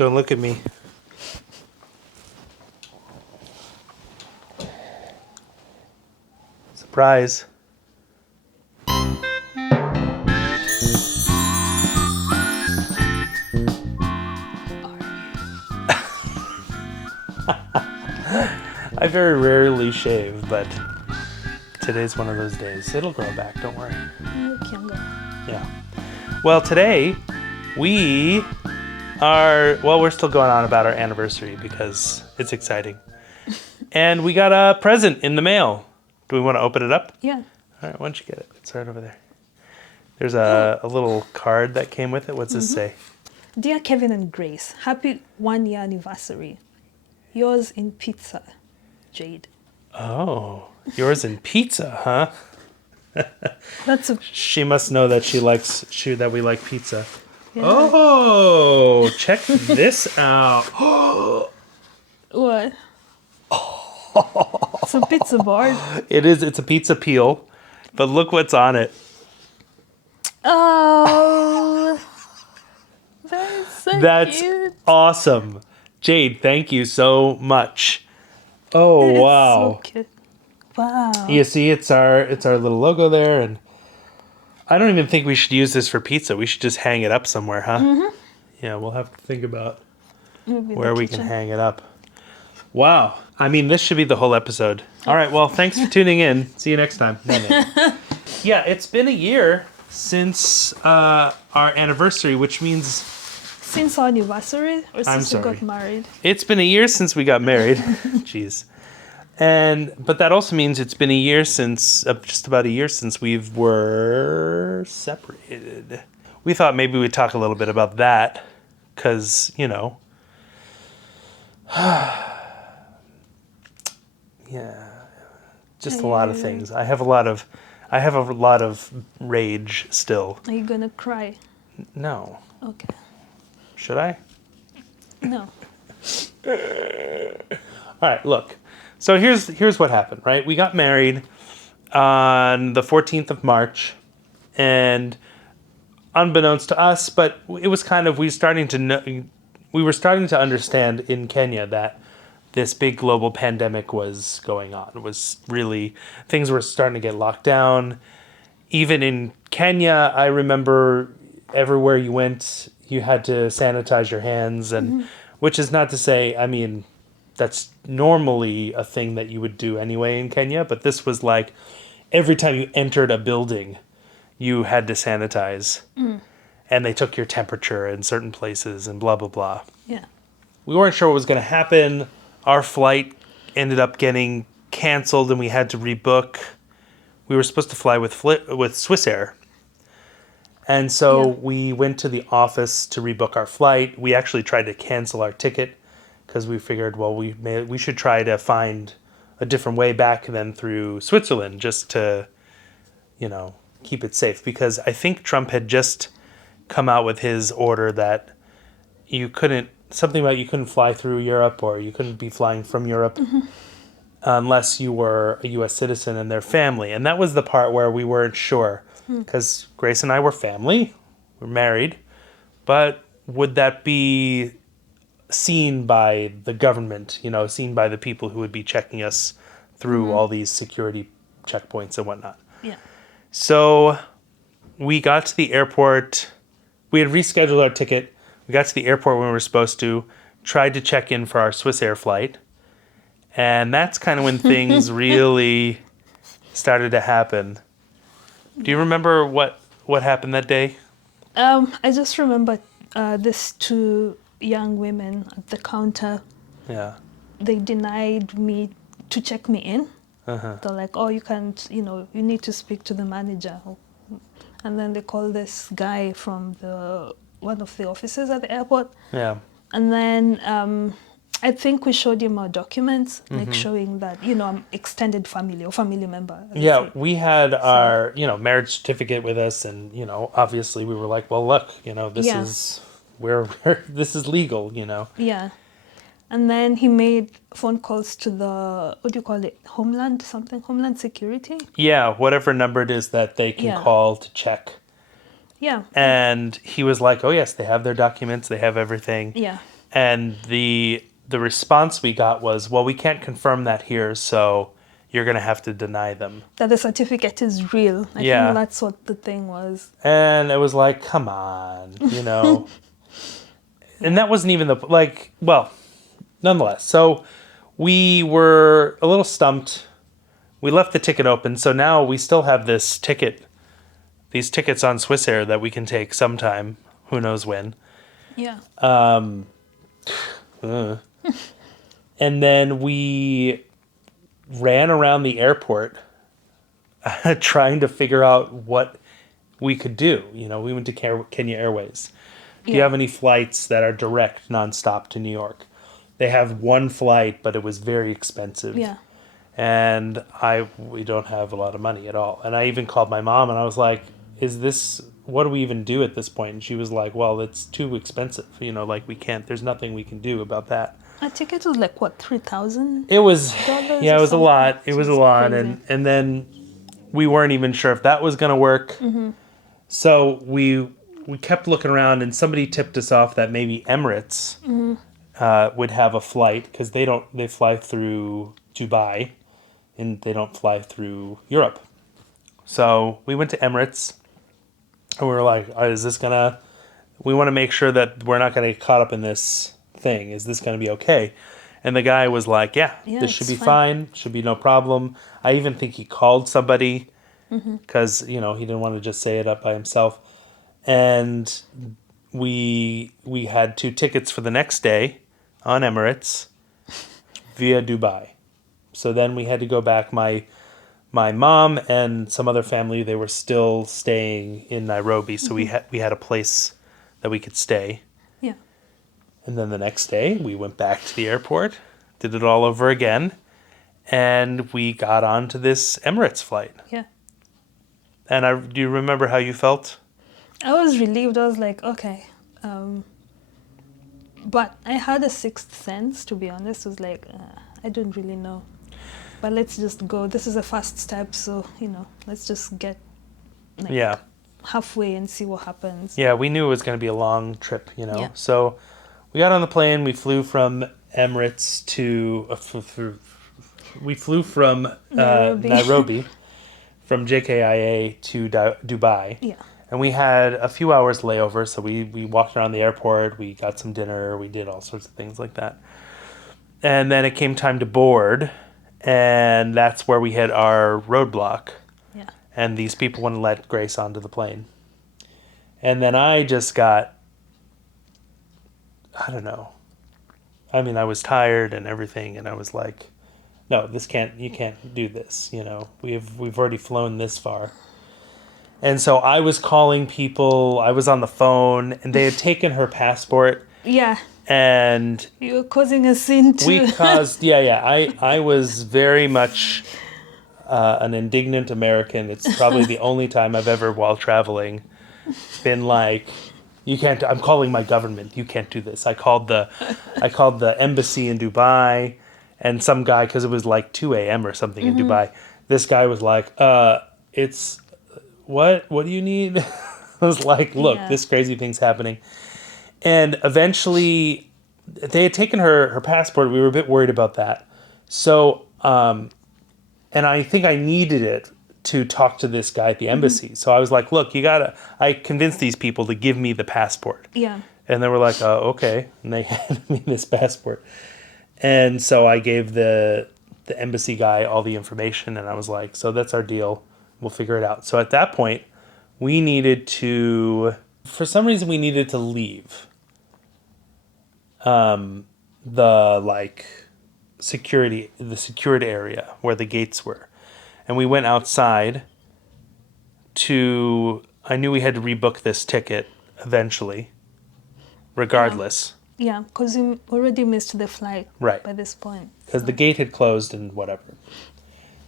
Don't look at me. Surprise. I very rarely shave, but today's one of those days. It'll grow back, don't worry. Yeah. Well, today we we're still going on about our anniversary because it's exciting. And we got a present in the mail. Do we want to open it up? Yeah. All right, why don't you get it? It's right over there. There's a little card that came with it. What's this say? Dear Kevin and Grace, happy 1-year anniversary. Yours in pizza, Jade. Oh, yours in pizza, huh? That's a She must know that that we like pizza. yeah. Oh, check this out. What? It's a pizza board. It's a pizza peel, but look what's on it. Oh, that's so That's cute. awesome. Jade, thank you so much. Oh, It's wow. so cute. Wow. You see, it's our little logo there, and I don't even think we should use this for pizza. We should just hang it up somewhere, huh? Mm-hmm. Yeah, we'll have to think about Maybe in where the we can kitchen. hang it up. Wow. I mean, this should be the whole episode. All right, well, thanks for tuning in. See you next time. Yeah, it's been a year since our anniversary, which means Since our anniversary or since we sorry. got married? it's been a year since we got married. Jeez. But that also means it's been a year since, just about a year since were separated. We thought maybe we'd talk a little bit about that, because, yeah, just a lot of things. I have a lot of rage still. Are you gonna cry? No. Okay. Should I? No. All right, look. So here's what happened, right? We got married on the 14th of March, and unbeknownst to us, but it was kind of we were starting to understand in Kenya that this big global pandemic was going on. It was really, things were starting to get locked down. Even in Kenya, I remember everywhere you went, you had to sanitize your hands, and which is not to say, I mean, that's normally a thing that you would do anyway in Kenya, but this was like every time you entered a building, you had to sanitize. And they took your temperature in certain places and blah, blah, blah. Yeah. We weren't sure what was going to happen. Our flight ended up getting canceled and we had to rebook. We were supposed to fly with Swiss Air. And so we went to the office to rebook our flight. We actually tried to cancel our ticket because we figured, well, we should try to find a different way back than through Switzerland just to, keep it safe. Because I think Trump had just come out with his order that you couldn't fly through Europe, or you couldn't be flying from Europe unless you were a U.S. citizen and their family. And that was the part where we weren't sure, because Grace and I were family, we're married, but would that be seen by the government, seen by the people who would be checking us through all these security checkpoints and whatnot? Yeah. So we got to the airport. We had rescheduled our ticket. We got to the airport when we were supposed to, tried to check in for our Swiss Air flight. And that's kind of when things really started to happen. Do you remember what happened that day? I just remember these two young women at the counter. Yeah. They denied me to check me in. Uh-huh. They're like, oh, you can't, you need to speak to the manager. And then they called this guy from one of the offices at the airport. Yeah. And then I think we showed him our documents, like showing that, I'm extended family or family member. Yeah, we had our, marriage certificate with us, and, obviously we were like, well, look, this is this is legal, Yeah. And then he made phone calls to what do you call it? Homeland Security? Yeah, whatever number it is that they can call to check. Yeah. And he was like, oh, yes, they have their documents. They have everything. Yeah. And the response we got was, well, we can't confirm that here, so you're going to have to deny them. That the certificate is real. I Yeah. think that's what the thing was. And it was like, come on, you know. And that wasn't even well, nonetheless. So we were a little stumped. We left the ticket open, so now we still have these tickets on Swissair that we can take sometime, who knows when. Yeah. And then we ran around the airport trying to figure out what we could do. You know, we went to Kenya Airways. Do you Yeah. have any flights that are direct nonstop to New York? They have one flight, but it was very expensive. Yeah. And we don't have a lot of money at all. And I even called my mom and I was like, what do we even do at this point? And she was like, well, it's too expensive. You know, like there's nothing we can do about that. A ticket was like what, $3,000? It was, Dollars yeah, or it was a something. lot. It was a Just lot. crazy. And then we weren't even sure if that was going to work. Mm-hmm. So we kept looking around and somebody tipped us off that maybe Emirates would have a flight because they fly through Dubai and they don't fly through Europe. So we went to Emirates and we were like, we want to make sure that we're not going to get caught up in this thing. Is this going to be okay? And the guy was like, yeah, this should it's be fine. Should be no problem. I even think he called somebody because, he didn't want to just say it up by himself. And we had 2 tickets for the next day on Emirates via Dubai. So then we had to go back. My mom and some other family, they were still staying in Nairobi, so we had a place that we could stay. Yeah. And then the next day, we went back to the airport, did it all over again, and we got onto this Emirates flight. Yeah. And do you remember how you felt? I was relieved. I was like, okay. But I had a sixth sense, to be honest. It was like, I don't really know. But let's just go. This is a first step, so, let's just get Yeah. halfway and see what happens. Yeah, we knew it was going to be a long trip, Yeah. So we got on the plane. We flew from Emirates to... we flew from Nairobi, from JKIA to Dubai. Yeah. And we had a few hours layover, so we walked around the airport, we got some dinner, we did all sorts of things like that. And then it came time to board, and that's where we hit our roadblock. Yeah. And these people wouldn't let Grace onto the plane. And then I just got, I don't know. I mean, I was tired and everything, and I was like, no, you can't do this, We've already flown this far. And so I was calling people, I was on the phone, and they had taken her passport, Yeah. and You were causing a scene too. we caused, I was very much an indignant American. It's probably the only time I've ever, while traveling, been like, you can't, I'm calling my government, you can't do this. I called the embassy in Dubai, and some guy, because it was like 2 a.m. or something in Dubai, this guy was like, what do you need? I was like, look, Yeah. this crazy thing's happening. And eventually, they had taken her passport. We were a bit worried about that. So, and I think I needed it to talk to this guy at the embassy. So I was like, look, I convinced these people to give me the passport. Yeah. And they were like, oh, okay. And they handed me this passport. And so I gave the embassy guy all the information, and I was like, so that's our deal. We'll figure it out. So at that point, for some reason, we needed to leave the secured area where the gates were. And we went outside I knew we had to rebook this ticket eventually, regardless. Yeah, because you already missed the flight Right. by this point. Because the gate had closed and whatever.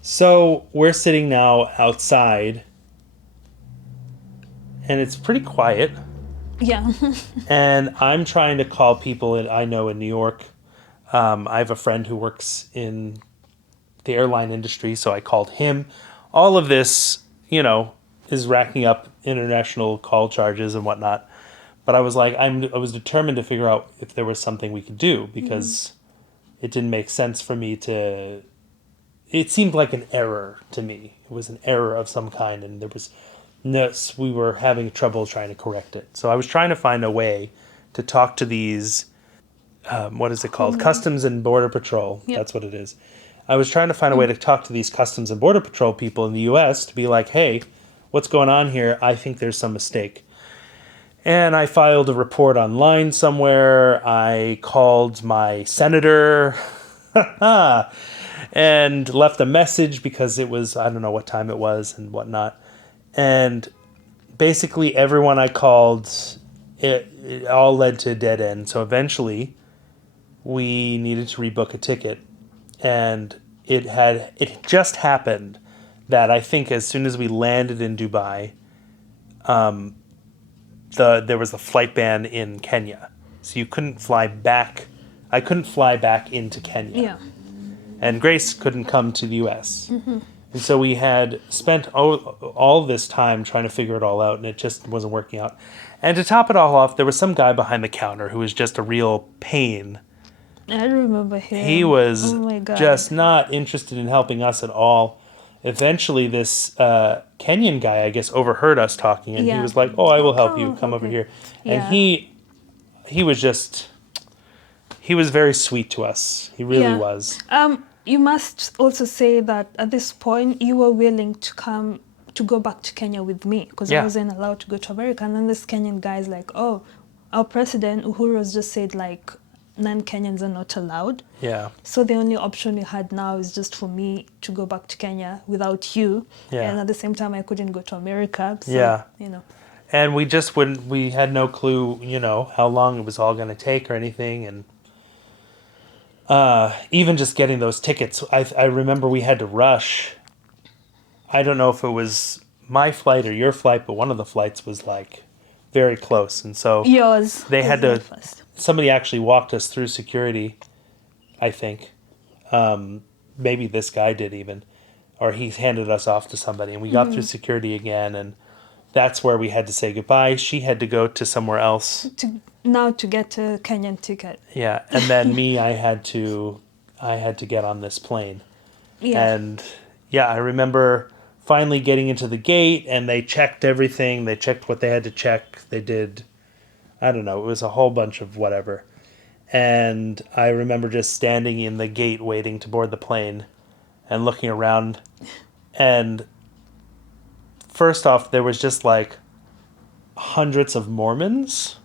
So we're sitting now outside, and it's pretty quiet. Yeah. And I'm trying to call people I know in New York. I have a friend who works in the airline industry, so I called him. All of this, is racking up international call charges and whatnot. But I was like, I was determined to figure out if there was something we could do because it didn't make sense for me to. It seemed like an error to me. It was an error of some kind, and there was no. We were having trouble trying to correct it. So I was trying to find a way to talk to these. What is it called? Customs and Border Patrol. Yep. That's what it is. I was trying to find a way to talk to these Customs and Border Patrol people in the U.S. to be like, hey, what's going on here? I think there's some mistake. And I filed a report online somewhere. I called my senator and left a message because it was, I don't know what time it was and whatnot. And basically everyone I called, it all led to a dead end. So eventually we needed to rebook a ticket. And it just happened that I think as soon as we landed in Dubai, there was a flight ban in Kenya, so you couldn't fly back. I couldn't fly back into Kenya, Yeah. and Grace couldn't come to the U.S. And so we had spent all this time trying to figure it all out, and it just wasn't working out. And to top it all off, there was some guy behind the counter who was just a real pain. I remember him. He was Oh my God. just not interested in helping us at all. Eventually, this Kenyan guy, I guess, overheard us talking, and he Yeah. was like, "Oh, I will help you. Oh, Come over okay. here." Yeah. And he was just he was very sweet to us. He really Yeah. was. You must also say that at this point you were willing to go back to Kenya with me because Yeah. I wasn't allowed to go to America. And then this Kenyan guy is like, "Oh, our president Uhuru has just said like non-Kenyans are not allowed. Yeah, So the only option we had now is just for me to go back to Kenya without you. Yeah. And at the same time, I couldn't go to America. So, Yeah. you know, and we just wouldn't. We had no clue, how long it was all going to take or anything, and even just getting those tickets. I remember we had to rush. I don't know if it was my flight or your flight, but one of the flights was like very close, and so yours. They was had very to- fast. somebody actually walked us through security, I think. Maybe this guy did even. Or he handed us off to somebody. And we got through security again. And that's where we had to say goodbye. She had to go to somewhere else. To get a Kenyan ticket. Yeah. And then me, I had to get on this plane. Yeah. And yeah, I remember finally getting into the gate and they checked everything. They checked what they had to check. They did, I don't know, it was a whole bunch of whatever. And I remember just standing in the gate waiting to board the plane and looking around. And first off, there was just like hundreds of Mormons,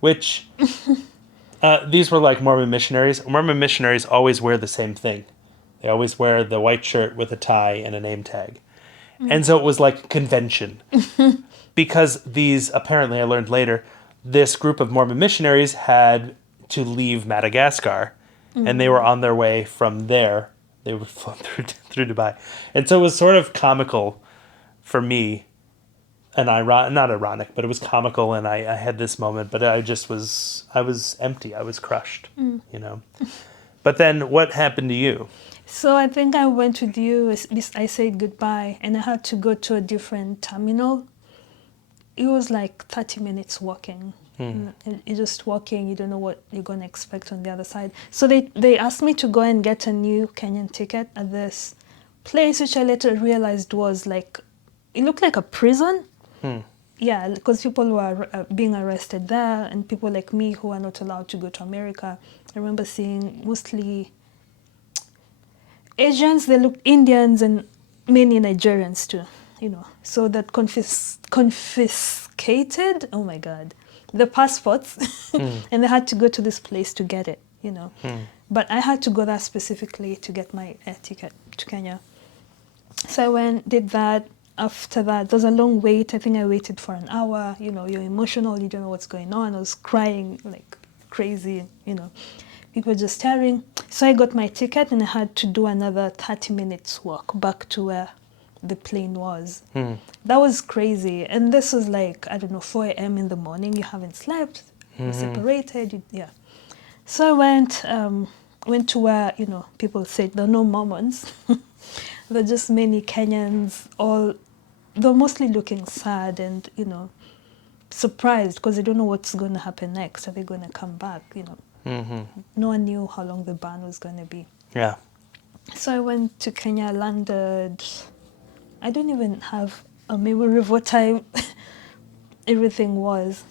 which these were like Mormon missionaries. Mormon missionaries always wear the same thing. They always wear the white shirt with a tie and a name tag. And so it was like a convention. Because these, apparently I learned later, this group of Mormon missionaries had to leave Madagascar. And they were on their way from there. They would flown through Dubai. And so it was sort of comical for me. And not ironic, but it was comical. And I had this moment, but I was empty. I was crushed, But then what happened to you? So I think I went with you. I said goodbye, and I had to go to a different terminal. It was like 30 minutes walking. You're just walking. You don't know what you're going to expect on the other side. So they asked me to go and get a new Kenyan ticket at this place, which I later realized was like, it looked like a prison. Yeah, because people were being arrested there, and people like me who are not allowed to go to America. I remember seeing mostly Asians, they look Indians, and many Nigerians too, So that confiscated, oh my God, the passports, and they had to go to this place to get it, But I had to go there specifically to get my air ticket to Kenya. So I went, did that. After that, there was a long wait. I think I waited for an hour. You're emotional. You don't know what's going on. I was crying like crazy, People just staring. So I got my ticket and I had to do another 30 minutes walk back to where the plane was. That was crazy. And this was like, I don't know, 4 a.m. in the morning. You haven't slept. You're separated. Yeah. So I went to where, people said there are no Mormons. There are just many Kenyans, they're mostly looking sad and, surprised because they don't know what's going to happen next. Are they going to come back? No one knew how long the ban was going to be. Yeah. So I went to Kenya, landed. I don't even have a memory of what time everything was.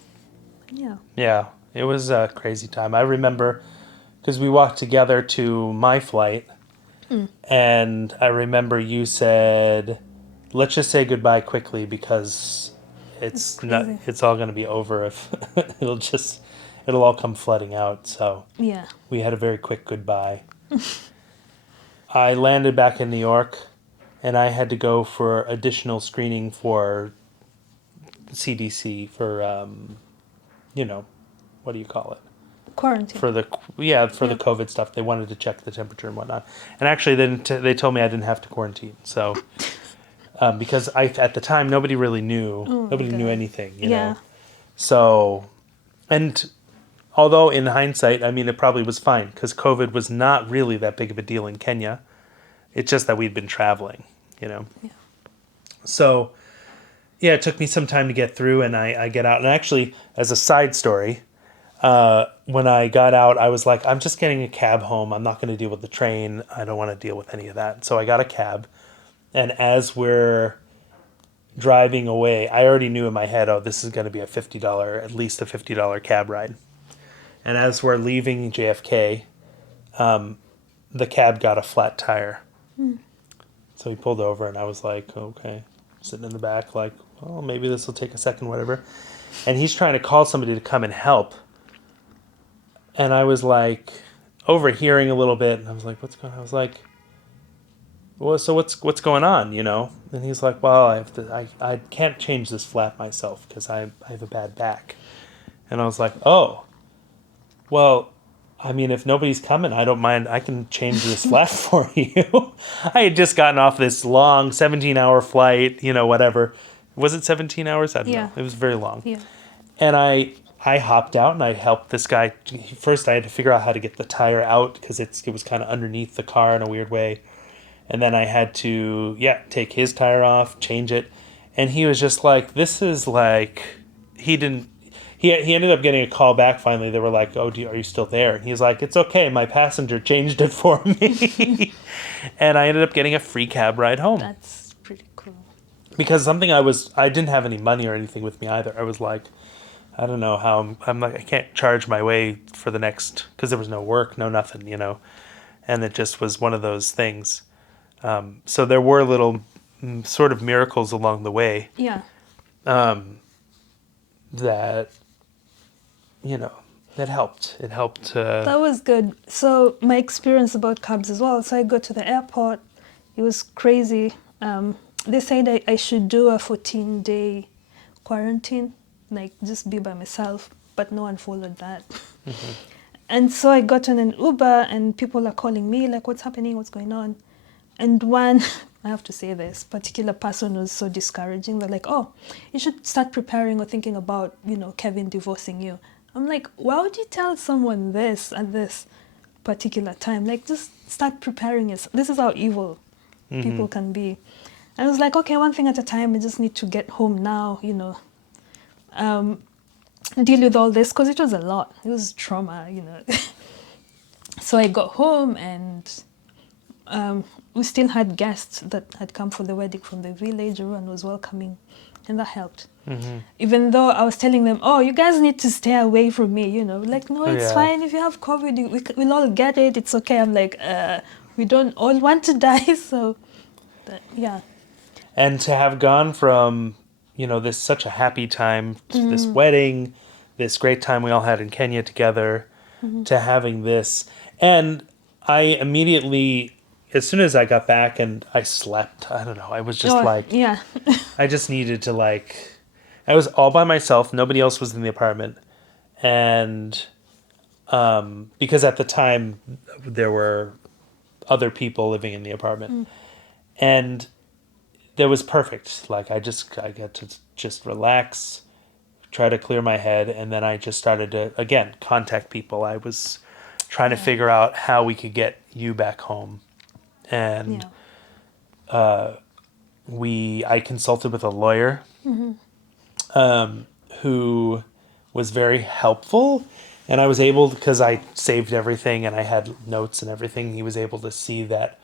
Yeah. Yeah. It was a crazy time. I remember because we walked together to my flight, and I remember you said, "Let's just say goodbye quickly because It's not. crazy. It's all going to be over if it'll all come flooding out." So Yeah. we had a very quick goodbye. I landed back in New York, and I had to go for additional screening for CDC for what do you call it? Quarantine. For the Yeah. COVID stuff. They wanted to check the temperature and whatnot. And actually, then they told me I didn't have to quarantine. So because at the time nobody really knew, nobody knew God. anything. You Yeah. know. So, and although in hindsight, I mean, it probably was fine because COVID was not really that big of a deal in Kenya. It's just that we'd been traveling. Yeah. So, yeah, it took me some time to get through, and I get out. And actually, as a side story, when I got out, I was like, I'm just getting a cab home. I'm not going to deal with the train. I don't want to deal with any of that. So I got a cab. And as we're driving away, I already knew in my head, oh, this is going to be at least a $50 cab ride. And as we're leaving JFK, the cab got a flat tire. So he pulled over, and I was like, okay, sitting in the back, like, well, maybe this will take a second, whatever. And he's trying to call somebody to come and help. And I was like, overhearing a little bit, and I was like, what's going on? I was like, well, so what's going on, you know? And he's like, well, I can't change this flap myself because I have a bad back. And I was like, oh, well, I mean, if nobody's coming, I don't mind. I can change this flap for you. I had just gotten off this long 17-hour flight, whatever. Was it 17 hours? I don't Yeah. know. It was very long. Yeah. And I hopped out and I helped this guy. First, I had to figure out how to get the tire out because it was kind of underneath the car in a weird way. And then I had to, take his tire off, change it. And he was just like, this is like, he ended up getting a call back finally. They were like, oh, are you still there? And he's like, it's okay. My passenger changed it for me. And I ended up getting a free cab ride home. That's pretty cool. Because I didn't have any money or anything with me either. I was like, I don't know how, I'm like, I can't charge my way for the next, because there was no work, no nothing, And it just was one of those things. So there were little sort of miracles along the way. Yeah. That, that helped. It helped. That was good. So my experience about cabs as well. So I got to the airport. It was crazy. They said I should do a 14-day quarantine, like just be by myself, but no one followed that. Mm-hmm. And so I got on an Uber and people are calling me like, what's happening? What's going on? And one, I have to say this, particular person was so discouraging. They're like, oh, you should start preparing or thinking about, Kevin divorcing you. I'm like, why would you tell someone this at this particular time? Like, just start preparing yourself. This is how evil people can be. And I was like, okay, one thing at a time. I just need to get home now, deal with all this, because it was a lot. It was trauma, So I got home and we still had guests that had come for the wedding from the village. Everyone was welcoming, and that helped. Mm-hmm. Even though I was telling them, oh, you guys need to stay away from me, Like, no, it's fine. If you have COVID, we'll all get it. It's okay. I'm like, we don't all want to die, so, yeah. And to have gone from, this such a happy time to this wedding, this great time we all had in Kenya together, to having this. And I immediately, as soon as I got back and I slept, I don't know, I was just yeah. I just needed to I was all by myself. Nobody else was in the apartment. And because at the time there were other people living in the apartment. And that was perfect. Like I got to just relax, try to clear my head. And then I just started to, again, contact people. I was trying to figure out how we could get you back home. And I consulted with a lawyer who was very helpful. And I was able, because I saved everything and I had notes and everything, he was able to see that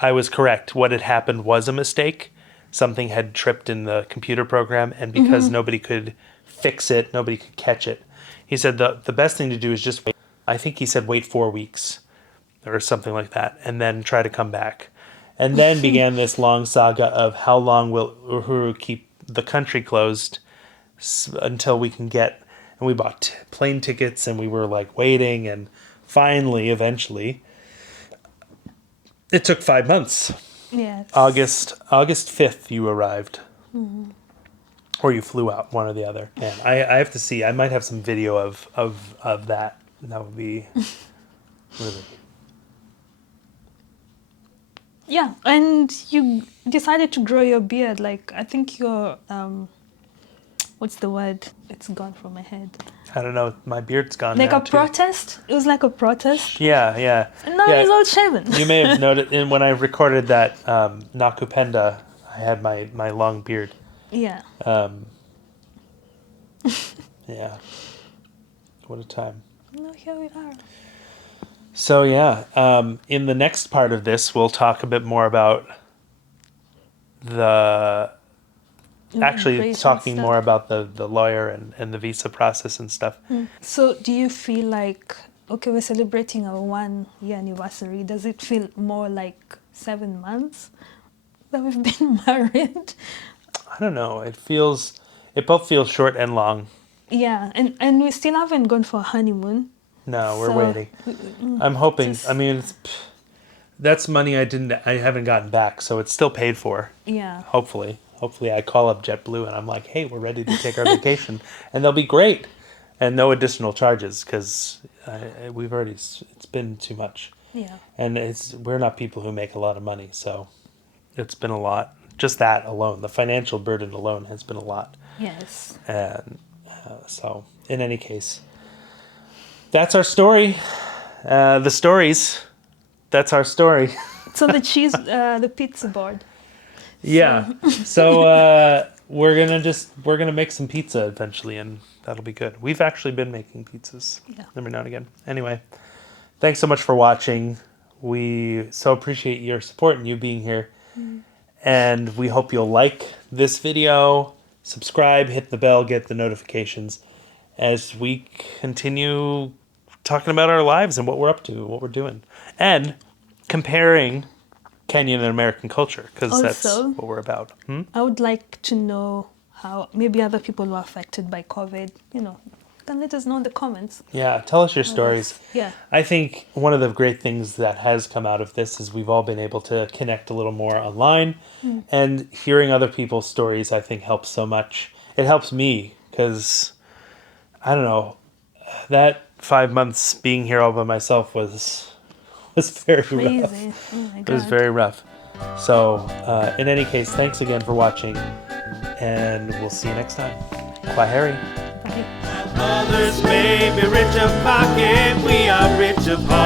I was correct. What had happened was a mistake. Something had tripped in the computer program, and because nobody could fix it, nobody could catch it. He said the best thing to do is just wait. I think he said wait 4 weeks or something like that, and then try to come back. And then began this long saga of how long will Uhuru keep the country closed until we can get, and we bought plane tickets and we were like waiting, and finally, eventually, it took 5 months. Yes. August 5th you arrived. Or you flew out, one or the other. And I have to see, I might have some video of that. That would be really. Yeah, and you decided to grow your beard. Like, I think your, what's the word? It's gone from my head. I don't know, my beard's gone Like now a too. protest? It was like a protest. Yeah. And now Yeah. he's all shaven. You may have noted, and when I recorded that Nakupenda, I had my long beard. Yeah. Yeah. What a time. No, here we are. So yeah, in the next part of this, we'll talk a bit more about actually Immigration talking stuff. more about the lawyer and the visa process and stuff. So do you feel like, okay, we're celebrating our 1 year anniversary. Does it feel more like 7 months that we've been married? I don't know. It both feels short and long. Yeah, and we still haven't gone for a honeymoon. No, we're So, waiting. I'm hoping. just- I mean, that's money I haven't gotten back, so it's still paid for. Yeah. Hopefully, I call up JetBlue and I'm like, hey, we're ready to take our vacation, and they'll be great, and no additional charges because it's been too much, Yeah. and we're not people who make a lot of money, so it's been a lot. Just that alone, the financial burden alone has been a lot, Yes. and so in any case, that's our story. The stories. That's our story. So the cheese, the pizza board. Yeah. So we're gonna make some pizza eventually, and that'll be good. We've actually been making pizzas every now and again. Anyway, thanks so much for watching. We so appreciate your support and you being here. And we hope you'll like this video, subscribe, hit the bell, get the notifications as we continue talking about our lives and what we're up to, what we're doing, and comparing Kenyan and American culture, because that's Also- what we're about. I would like to know how maybe other people were affected by COVID. Can let us know in the comments. Yeah, tell us your stories. Yeah. I think one of the great things that has come out of this is we've all been able to connect a little more online, and hearing other people's stories, I think, helps so much. It helps me because, I don't know, that 5 months being here all by myself was very rough. Crazy. Oh my It was God. very rough. So, in any case, thanks again for watching, and we'll see you next time. Kwaheri. Bye. Others may be rich of pocket, we are rich of heart.